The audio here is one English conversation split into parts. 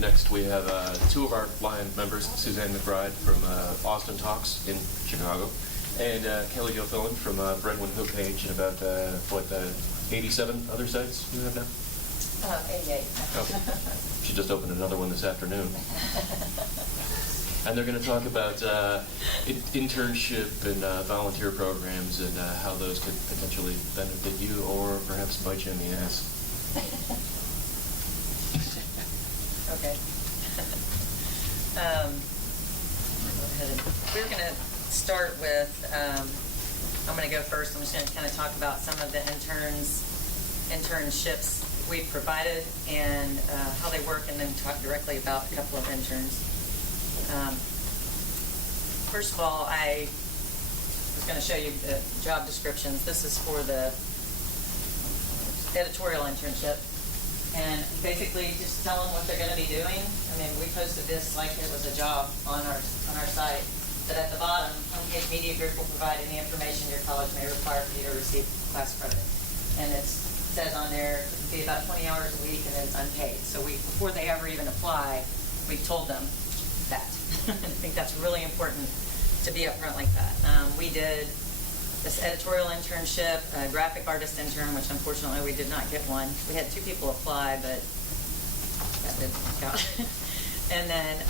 next we have two of our Lion members, Suzanne McBride from Austin Talks in Chicago, and Kelly Gilfillan from Brentwood Homepage, and about 87 other sites you have now? 88. Okay. She just opened another one this afternoon. And they're going to talk about internship and volunteer programs and how those could potentially benefit you or perhaps bite you in the ass. Okay. We're going to start with, I'm going to go first. I'm just going to kind of talk about some of the internships we've provided and how they work, and then talk directly about a couple of interns. First of all, I was going to show you the job descriptions. This is for the editorial internship, and basically just tell them what they're going to be doing. I mean, we posted this like it was a job on our site, but at the bottom, Homepage Media Group will provide any information your college may require for you to receive class credit, and it says on there it can be about 20 hours a week and then it's unpaid. So before they ever even apply, we told them that. I think that's really important to be upfront like that. We did this editorial internship, a graphic artist intern, which unfortunately we did not get one. We had 2 people apply, but that didn't work out. And then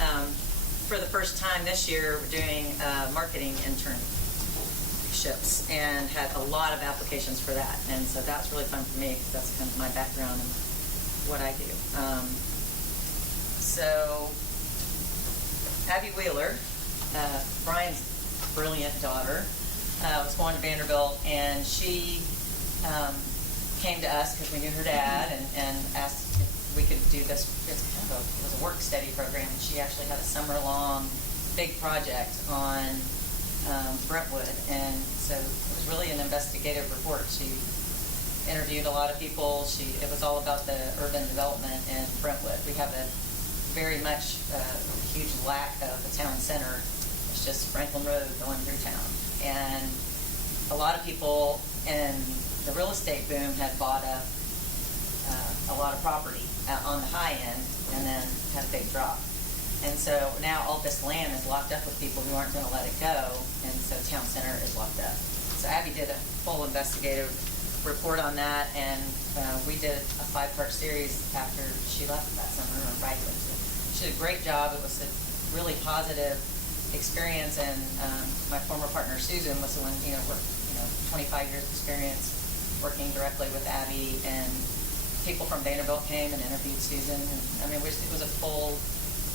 for the first time this year, we're doing marketing internships, and had a lot of applications for that. And so that's really fun for me because that's kind of my background and what I do. So Abby Wheeler, Brian's brilliant daughter, was going to Vanderbilt, and she came to us because we knew her dad and asked if we could do this. It was a work study program. She actually had a summer-long big project on Brentwood, and so it was really an investigative report. She interviewed a lot of people. It was all about the urban development in Brentwood. We have a very much huge lack of a town center. It's just Franklin Road going through town. And a lot of people in the real estate boom had bought up a lot of property on the high end and then had a big drop. And so now all this land is locked up with people who aren't going to let it go, and so town center is locked up. So Abby did a full investigative report on that, and we did a 5-part series after she left that summer on graduate. She did a great job. It was a really positive experience, and my former partner Susan was the one, worked 25 years experience working directly with Abby, and people from Vanderbilt came and interviewed Susan. And, I mean, it was a full.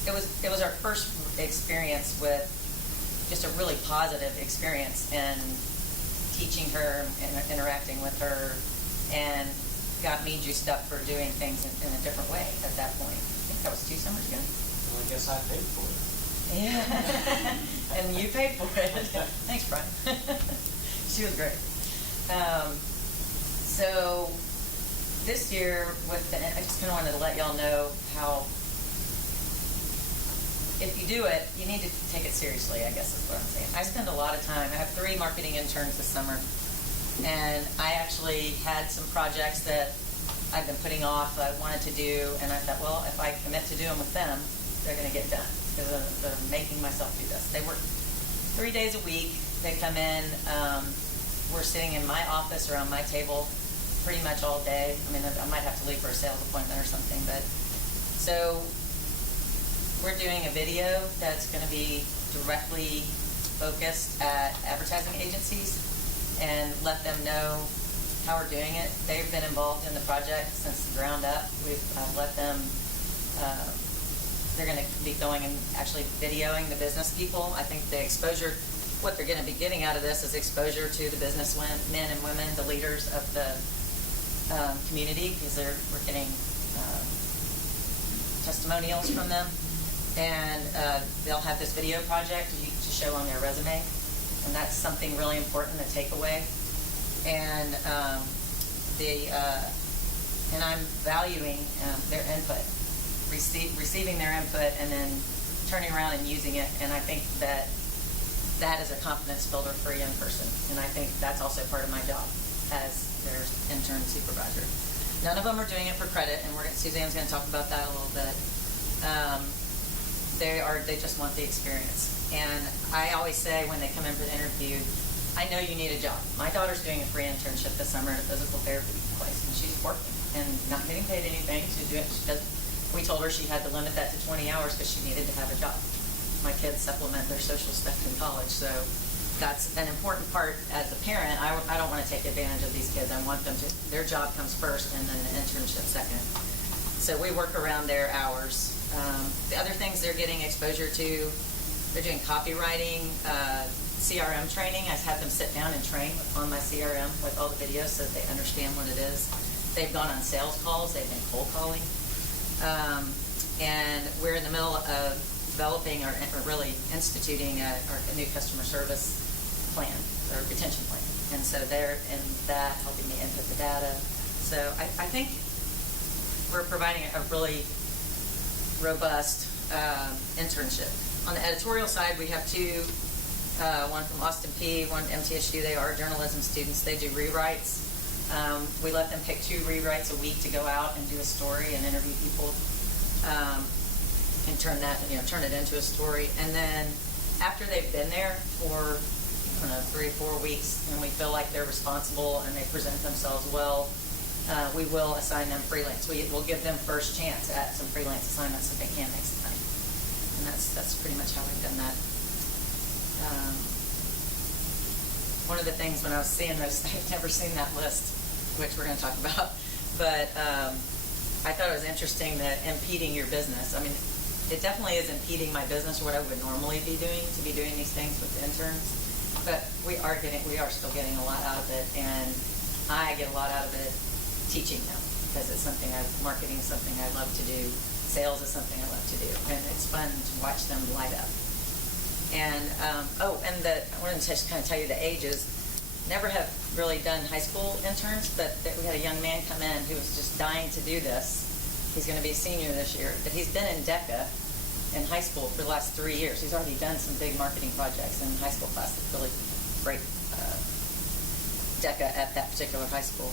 It was our first experience with just a really positive experience, and teaching her and interacting with her, and got me juiced up for doing things in a different way at that point. I think that was 2 summers ago. Well, I guess I paid for it. Yeah, and you paid for it. Thanks, Brian. She was great. So this year, I just kind of wanted to let y'all know how, if you do it, you need to take it seriously, I guess is what I'm saying. I spend a lot of time. I have 3 marketing interns this summer, and I actually had some projects that I've been putting off that I wanted to do, and I thought, well, if I commit to do them with them, they're going to get done, because I'm making myself do this. They work 3 days a week. They come in. We're sitting in my office around my table pretty much all day. I mean, I might have to leave for a sales appointment or something, but so we're doing a video that's going to be directly focused at advertising agencies and let them know how we're doing it. They've been involved in the project since the ground up. We've let them, they're going to be going and actually videoing the business people. I think the exposure, what they're going to be getting out of this is exposure to the business men and women, the leaders of the community, because we're getting testimonials from them. And they'll have this video project to show on their resume, and that's something really important to take away. And and I'm valuing their input, receiving their input, and then turning around and using it. And I think that is a confidence builder for a young person. And I think that's also part of my job as their intern supervisor. None of them are doing it for credit, and Suzanne's going to talk about that a little bit. They just want the experience. And I always say when they come in for the interview, I know you need a job. My daughter's doing a free internship this summer at a physical therapy place, and she's working and not getting paid anything. We told her she had to limit that to 20 hours because she needed to have a job. My kids supplement their social stuff in college, so that's an important part as a parent. I don't want to take advantage of these kids. I want them to, their job comes first and then the internship second. So we work around their hours. The other things they're getting exposure to, they're doing copywriting, CRM training. I've had them sit down and train on my CRM with all the videos so that they understand what it is. They've gone on sales calls. They've been cold calling. And we're in the middle of developing or really instituting a new customer service plan or retention plan. And so they're in that, helping me input the data. So I think we're providing a really robust internship. On the editorial side, we have two, one from Austin P, one MTSU. They are journalism students. They do rewrites. We let them pick 2 rewrites a week to go out and do a story and interview people, and turn it into a story. And then after they've been there for 3 or 4 weeks, and we feel like they're responsible and they present themselves well, we will assign them freelance. We'll give them first chance at some freelance assignments if they can make some money. And that's pretty much how we've done that. One of the things when I was seeing this, I've never seen that list, which we're going to talk about, but I thought it was interesting that impeding your business. I mean, it definitely is impeding my business or what I would normally be doing, to be doing these things with the interns. But we are still getting a lot out of it, and I get a lot out of it teaching them, because it's something marketing is something I love to do. Sales is something I love to do, and it's fun to watch them light up. And I wanted to just kind of tell you the ages. Never have really done high school interns, but we had a young man come in who was just dying to do this. He's going to be a senior this year, but he's been in DECA in high school for the last 3 years. He's already done some big marketing projects in high school class. That's really great DECA at that particular high school.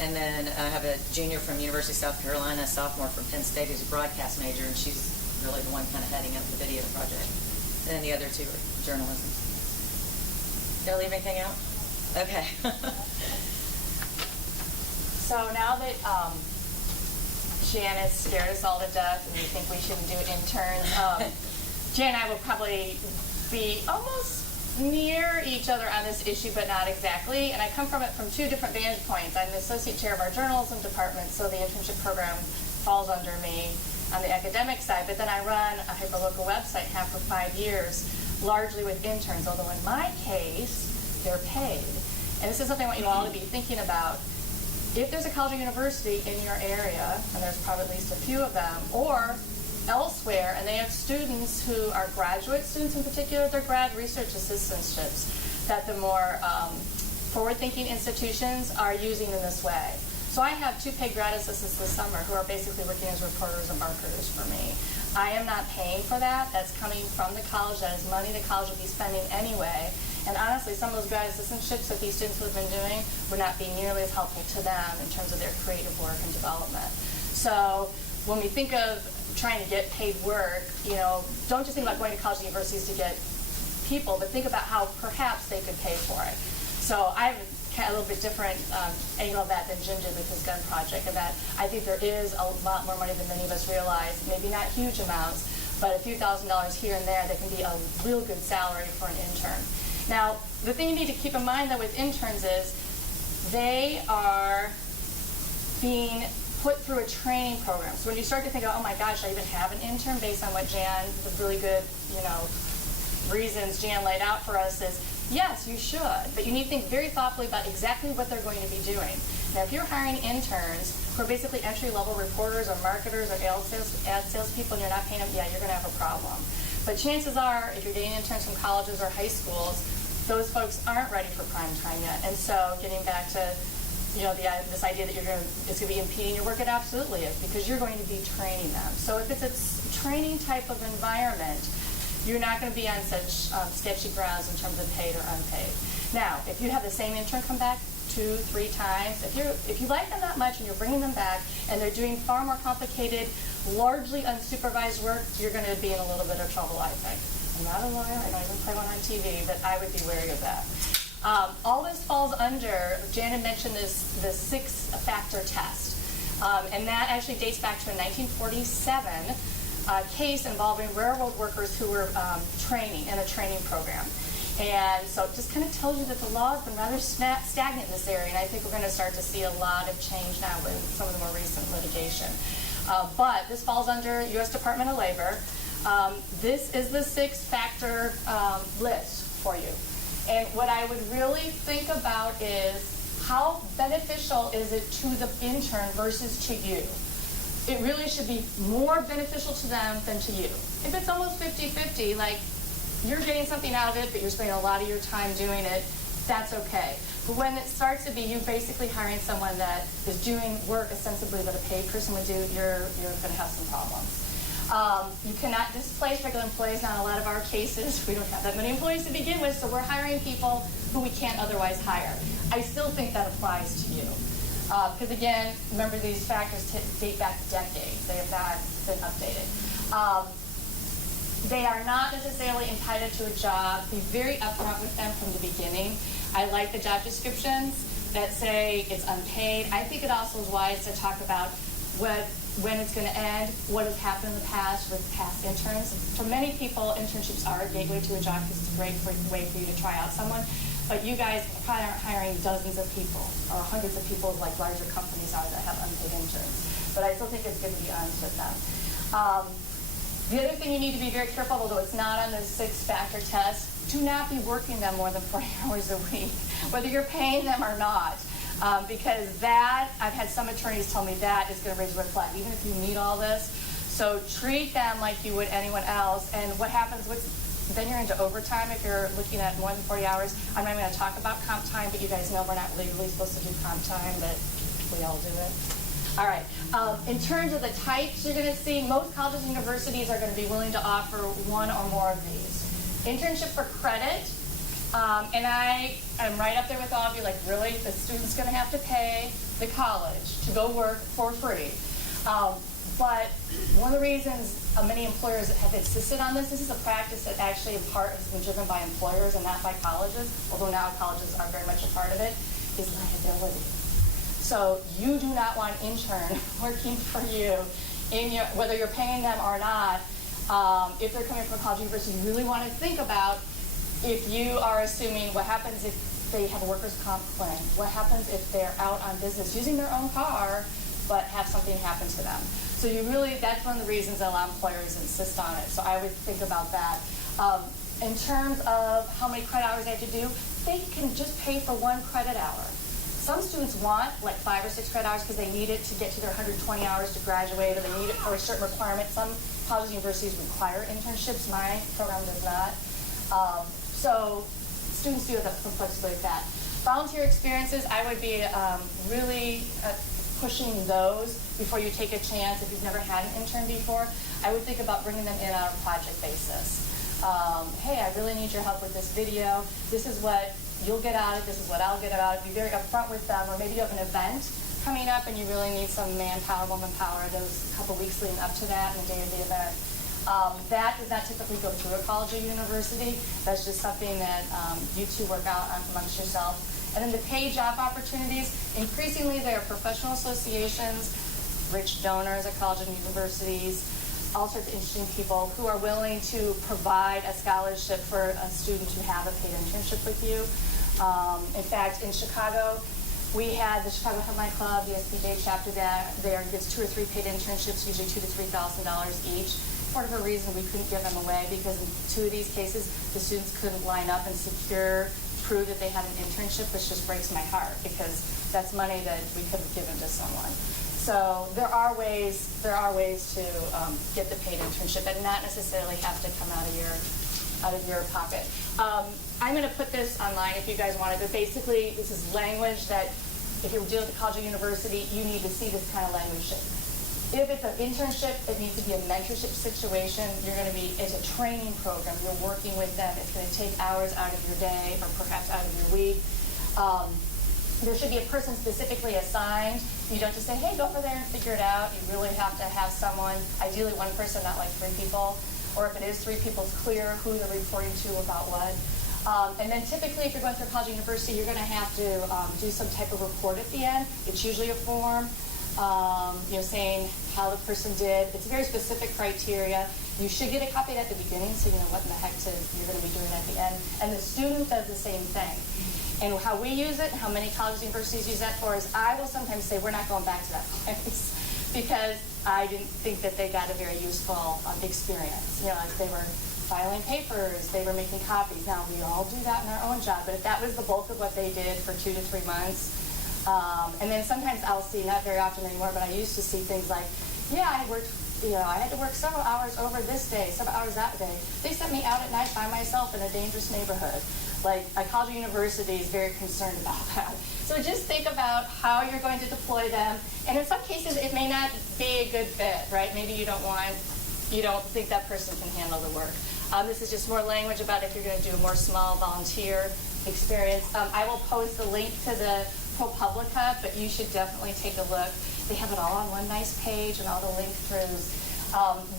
And then I have a junior from University of South Carolina, a sophomore from Penn State who's a broadcast major, and she's really the one kind of heading up the video project. And then the other 2 are journalism. Did I leave anything out? Okay. So now that Jan has scared us all to death and we think we shouldn't do interns, Jan and I will probably be almost near each other on this issue, but not exactly. And I come from it from 2 different vantage points. I'm the associate chair of our journalism department, so the internship program falls under me on the academic side. But then I run a hyperlocal website, have for 5 years, largely with interns, although in my case, they're paid. And this is something I want you all to be thinking about. If there's a college or university in your area, and there's probably at least a few of them, or elsewhere, and they have students who are graduate students in particular, they're grad research assistantships, that the more forward-thinking institutions are using in this way. So I have 2 paid grad assistants this summer who are basically working as reporters and marketers for me. I am not paying for that. That's coming from the college. That is money the college will be spending anyway. And honestly, some of those grad assistantships that these students have been doing would not be nearly as helpful to them in terms of their creative work and development. So when we think of trying to get paid work, don't just think about going to college and universities to get people, but think about how perhaps they could pay for it. So I have a little bit different angle of that than Jim did with his gun project, and that I think there is a lot more money than many of us realize, maybe not huge amounts, but a few $1,000s here and there that can be a real good salary for an intern. Now, the thing you need to keep in mind, though, with interns is they are being put through a training program. So when you start to think, oh my gosh, I even have an intern, based on what Jan, the really good, reasons Jan laid out for us, is yes, you should, but you need to think very thoughtfully about exactly what they're going to be doing. Now, if you're hiring interns who are basically entry-level reporters or marketers or ad salespeople and you're not paying them, yeah, you're going to have a problem. But chances are, if you're getting interns from colleges or high schools, those folks aren't ready for prime time yet. And so getting back to this idea that it's going to be impeding your work, it absolutely is, because you're going to be training them. So if it's a training type of environment, you're not going to be on such sketchy grounds in terms of paid or unpaid. Now, if you have the same intern come back 2, 3 times. If you like them that much and you're bringing them back and they're doing far more complicated, largely unsupervised work, you're going to be in a little bit of trouble, I think. I'm not a lawyer, I don't even play one on TV, but I would be wary of that. All this falls under, Janet mentioned this 6-factor test. And that actually dates back to a 1947 case involving railroad workers who were training in a training program. And so it just kind of tells you that the law has been rather stagnant in this area, and I think we're going to start to see a lot of change now with some of the more recent litigation. But this falls under U.S. Department of Labor. This is the 6-factor list for you. And what I would really think about is how beneficial is it to the intern versus to you? It really should be more beneficial to them than to you. If it's almost 50-50, like you're getting something out of it, but you're spending a lot of your time doing it, that's okay. But when it starts to be you basically hiring someone that is doing work ostensibly that a paid person would do, you're going to have some problems. You cannot displace regular employees. Now, in a lot of our cases, we don't have that many employees to begin with, so we're hiring people who we can't otherwise hire. I still think that applies to you. Because again, remember these factors date back decades. They have not been updated. They are not necessarily entitled to a job. Be very upfront with them from the beginning. I like the job descriptions that say it's unpaid. I think it also is wise to talk about when it's going to end, what has happened in the past with past interns. For many people, internships are a gateway to a job because it's a great way for you to try out someone. But you guys probably aren't hiring dozens of people or hundreds of people like larger companies are that have unpaid interns. But I still think it's good to be honest with them. The other thing you need to be very careful, although it's not on the 6-factor test, do not be working them more than 40 hours a week, whether you're paying them or not. Because that, I've had some attorneys tell me that is going to raise a red flag, even if you need all this. So treat them like you would anyone else. And what happens, then you're into overtime if you're looking at more than 40 hours. I'm not going to talk about comp time, but you guys know we're not legally supposed to do comp time, but we all do it. All right. In terms of the types you're going to see, most colleges and universities are going to be willing to offer one or more of these. Internship for credit. And I am right up there with all of you, like really, the student's going to have to pay the college to go work for free. But one of the reasons many employers have insisted on this is a practice that actually in part has been driven by employers and not by colleges, although now colleges are very much a part of it, is liability. So you do not want an intern working for you, whether you're paying them or not. If they're coming from a college or university, you really want to think about if you are assuming what happens if they have a workers' comp claim, what happens if they're out on business using their own car but have something happen to them. So that's one of the reasons a lot of employers insist on it. So I would think about that. In terms of how many credit hours they have to do, they can just pay for 1 credit hour. Some students want like 5 or 6 credit hours because they need it to get to their 120 hours to graduate, or they need it for a certain requirement. Some colleges and universities require internships. My program does not. So students do have some flexibility with that. Volunteer experiences, I would be really pushing those before you take a chance. If you've never had an intern before, I would think about bringing them in on a project basis. Hey, I really need your help with this video. This is what you'll get out of it. This is what I'll get out of it. Be very upfront with them. Or maybe you have an event coming up and you really need some manpower, womanpower, those couple weeks leading up to that and the day of the event. That does not typically go through a college or university. That's just something that you two work out amongst yourself. And then the paid job opportunities, increasingly there are professional associations, rich donors at colleges and universities, all sorts of interesting people who are willing to provide a scholarship for a student to have a paid internship with you. In fact, in Chicago, we had the Chicago Headline Club, the SBJ chapter there gives 2 or 3 paid internships, usually $2,000 to $3,000 each. Part of a reason we couldn't give them away because in 2 of these cases, the students couldn't line up and prove that they had an internship, which just breaks my heart because that's money that we could have given to someone. So there are ways to get the paid internship and not necessarily have to come out of your pocket. I'm going to put this online if you guys want it, but basically this is language that if you're dealing with a college or university, you need to see this kind of language. If it's an internship, it needs to be a mentorship situation. It's a training program. You're working with them. It's going to take hours out of your day or perhaps out of your week. There should be a person specifically assigned. You don't just say, hey, go over there and figure it out. You really have to have someone, ideally one person, not like 3 people. Or if it is 3 people, it's clear who they're reporting to about what. And then typically, if you're going through a college or university, you're going to have to do some type of report at the end. It's usually a form, saying how the person did. It's very specific criteria. You should get a copy at the beginning, so you know what in the heck you're going to be doing at the end. And the student does the same thing. And how we use it, how many colleges and universities use that for, is I will sometimes say, we're not going back to that place because I didn't think that they got a very useful experience. Like they were filing papers, they were making copies. Now, we all do that in our own job, but if that was the bulk of what they did for 2 to 3 months, and then sometimes I'll see, not very often anymore, but I used to see things like, I worked, I had to work several hours over this day, several hours that day. They sent me out at night by myself in a dangerous neighborhood. Like, a college or university is very concerned about that. So just think about how you're going to deploy them. And in some cases, it may not be a good fit, right? Maybe you don't think that person can handle the work. This is just more language about if you're going to do a more small volunteer experience. I will post the link to the ProPublica, but you should definitely take a look. They have it all on one nice page and all the link throughs.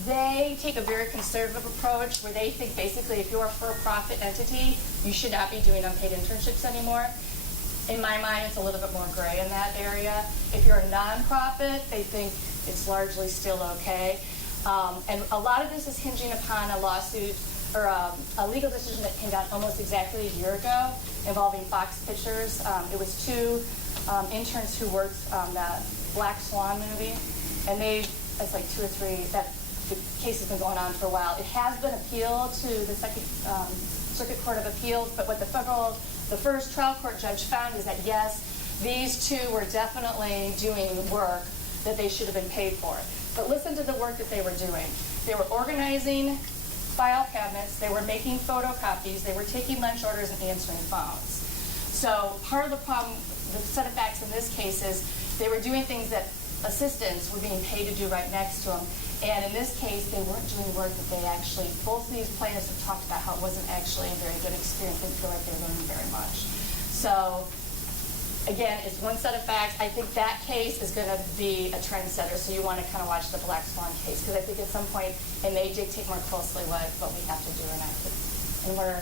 They take a very conservative approach where they think basically if you're a for-profit entity, you should not be doing unpaid internships anymore. In my mind, it's a little bit more gray in that area. If you're a nonprofit, they think it's largely still okay. And a lot of this is hinging upon a lawsuit or a legal decision that came down almost exactly a year ago involving Fox Pictures. It was 2 interns who worked on the Black Swan movie, and it's like 2 or 3, the case has been going on for a while. It has been appealed to the Second Circuit Court of Appeals, but what the first trial court judge found is that yes, these 2 were definitely doing work that they should have been paid for. But listen to the work that they were doing. They were organizing file cabinets, they were making photocopies, they were taking lunch orders and answering phones. So part of the problem, the set of facts in this case is they were doing things that assistants were being paid to do right next to them. And in this case, they weren't doing work that they actually, both of these plaintiffs have talked about how it wasn't actually a very good experience. They feel like they were learning very much. So again, it's one set of facts. I think that case is going to be a trendsetter, so you want to kind of watch the Black Swan case, because I think at some point it may dictate more closely what we have to do or not do. And we're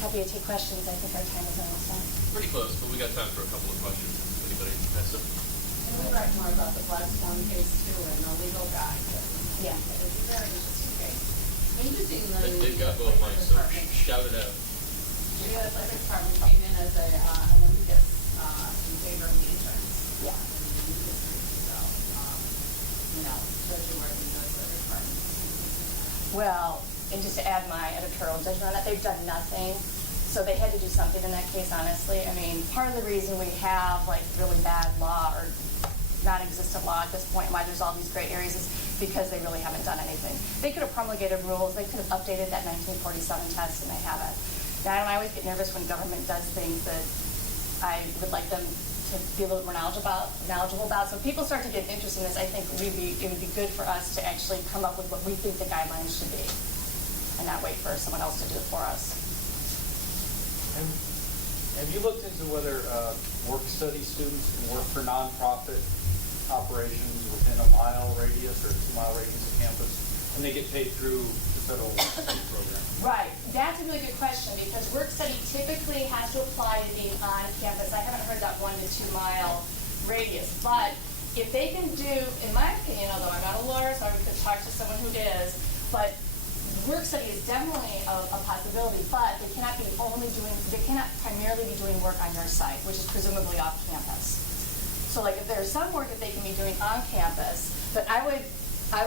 happy to take questions. I think our time is almost up. Pretty close, but we got time for a couple of questions. Anybody has some? We'd like more about the Black Swan case too and the legal guide. Yeah. It's a very interesting case. Interestingly, They've got both mics, so shout it out. The U.S. Athletic Department came in as an amicus in favor of the interns. Yeah. So, judging where the U.S. Athletic Department. Well, and just to add my editorial judgment on that, they've done nothing. So they had to do something in that case, honestly. I mean, part of the reason we have like really bad law or non-existent law at this point, why there's all these gray areas, is because they really haven't done anything. They could have promulgated rules, they could have updated that 1947 test, and they haven't. Now, I always get nervous when government does things that I would like them to be a little more knowledgeable about. So if people start to get interested in this, I think it would be good for us to actually come up with what we think the guidelines should be, and not wait for someone else to do it for us. Have you looked into whether work-study students can work for nonprofit operations within a mile radius or 2-mile radius of campus, and they get paid through the federal state program? Right. That's a really good question, because work study typically has to apply to being on campus. I haven't heard that 1 to 2 mile radius, but if they can do, in my opinion, although I'm not a lawyer, so I could talk to someone who is, but work study is definitely a possibility, but they cannot primarily be doing work on your site, which is presumably off campus. So like if there's some work that they can be doing on campus, but I would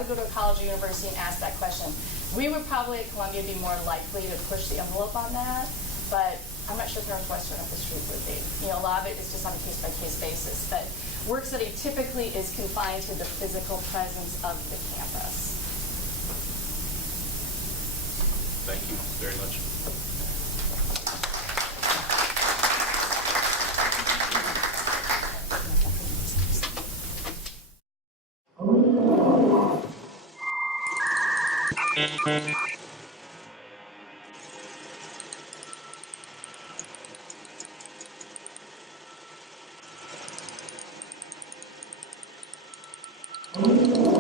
go to a college or university and ask that question. We would probably at Columbia be more likely to push the envelope on that, but I'm not sure if Northwestern up the street would be. A lot of it is just on a case-by-case basis, but work study typically is confined to the physical presence of the campus. Thank you very much. Aye.